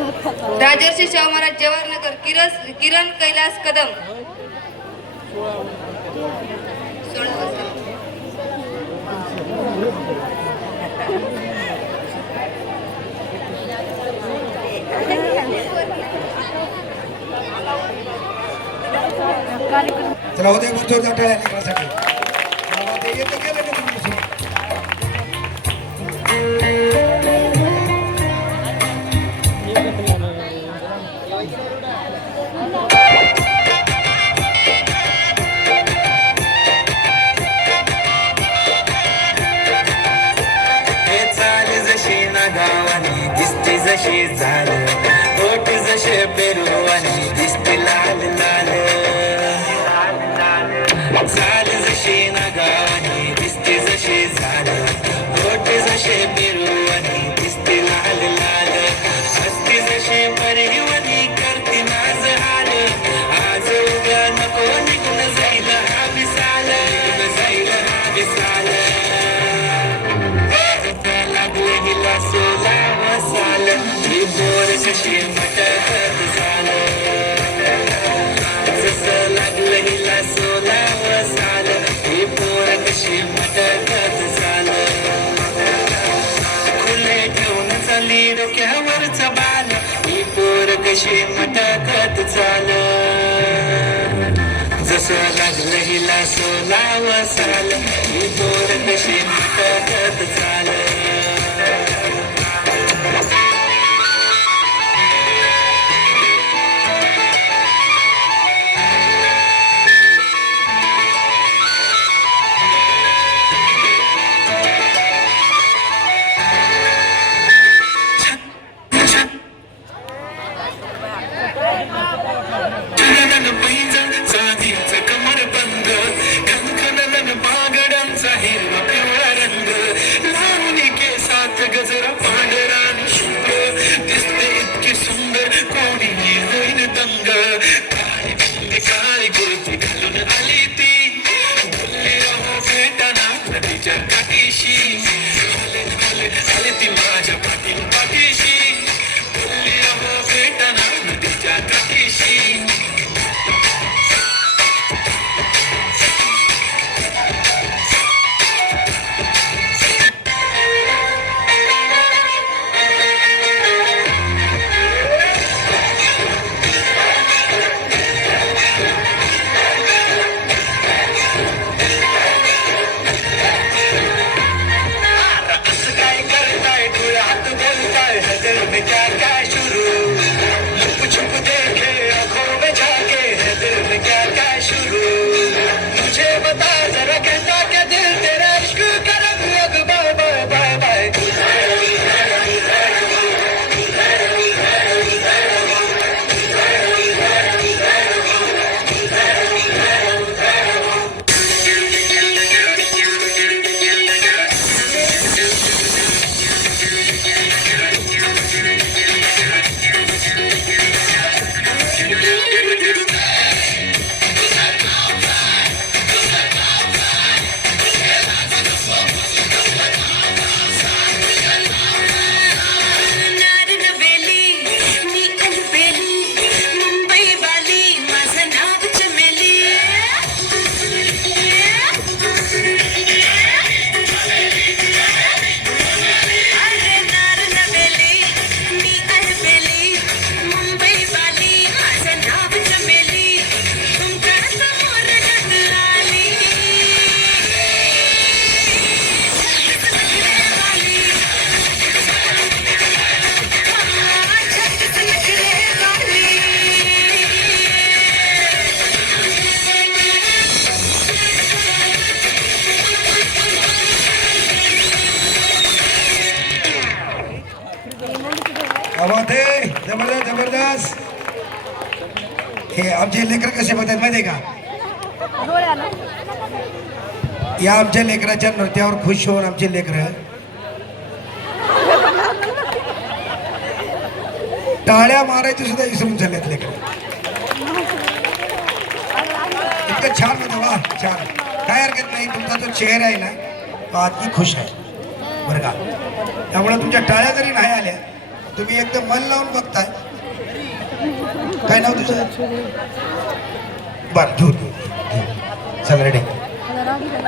राजर्षी शाहू महाराज जवाहरनगर किरण कैलास कदम 16 वाजता. चला उद्या गुरुचोर जाटळ्या लेकरासाठी ते येतं गेलं ना तुम्ही. गावानी दिसते जशी झालं ओठ जसे पेरुवानी दिसते लाल लाल चाल जशी ना गावानी दिसते जशी झालं ओठ जसे पेरुवानी दिसते लाल लाल हसते जशी परिवानी करते नाज हाल आज उद्या नको निघून जाईल हा विसाल जाईल हा विसाल हिला सोला वसाल ही बोर कशी मटकत झालं जसं लागलं हिला सोला वसाल ही बोर कशी मटकत झालं खुले ठेवून चालली डोक्यावरच बाल ही बोर कशी मटकत झालं जसं लागलं हिला सोला वसाल ही बोर कशी मटकत झालं जबरदस्त जबरदस्त. हे आमचे लेकर कसे बघतात माहितीये का या आमच्या लेकराच्या नृत्यावर खुश होऊन आमचे लेकर टाळ्या मारायचे सुद्धा विसरून झालेत लेकर. इतकं छान होतं वा छान काय हरकत नाही. तुमचा जो चेहरा आहे ना तो आजही खुश आहे बरं का. त्यामुळे तुमच्या टाळ्या जरी नाही आल्या तुम्ही एकदम मन लावून बघताय. काय नाव तुझं? बर धूर. चल रेडी.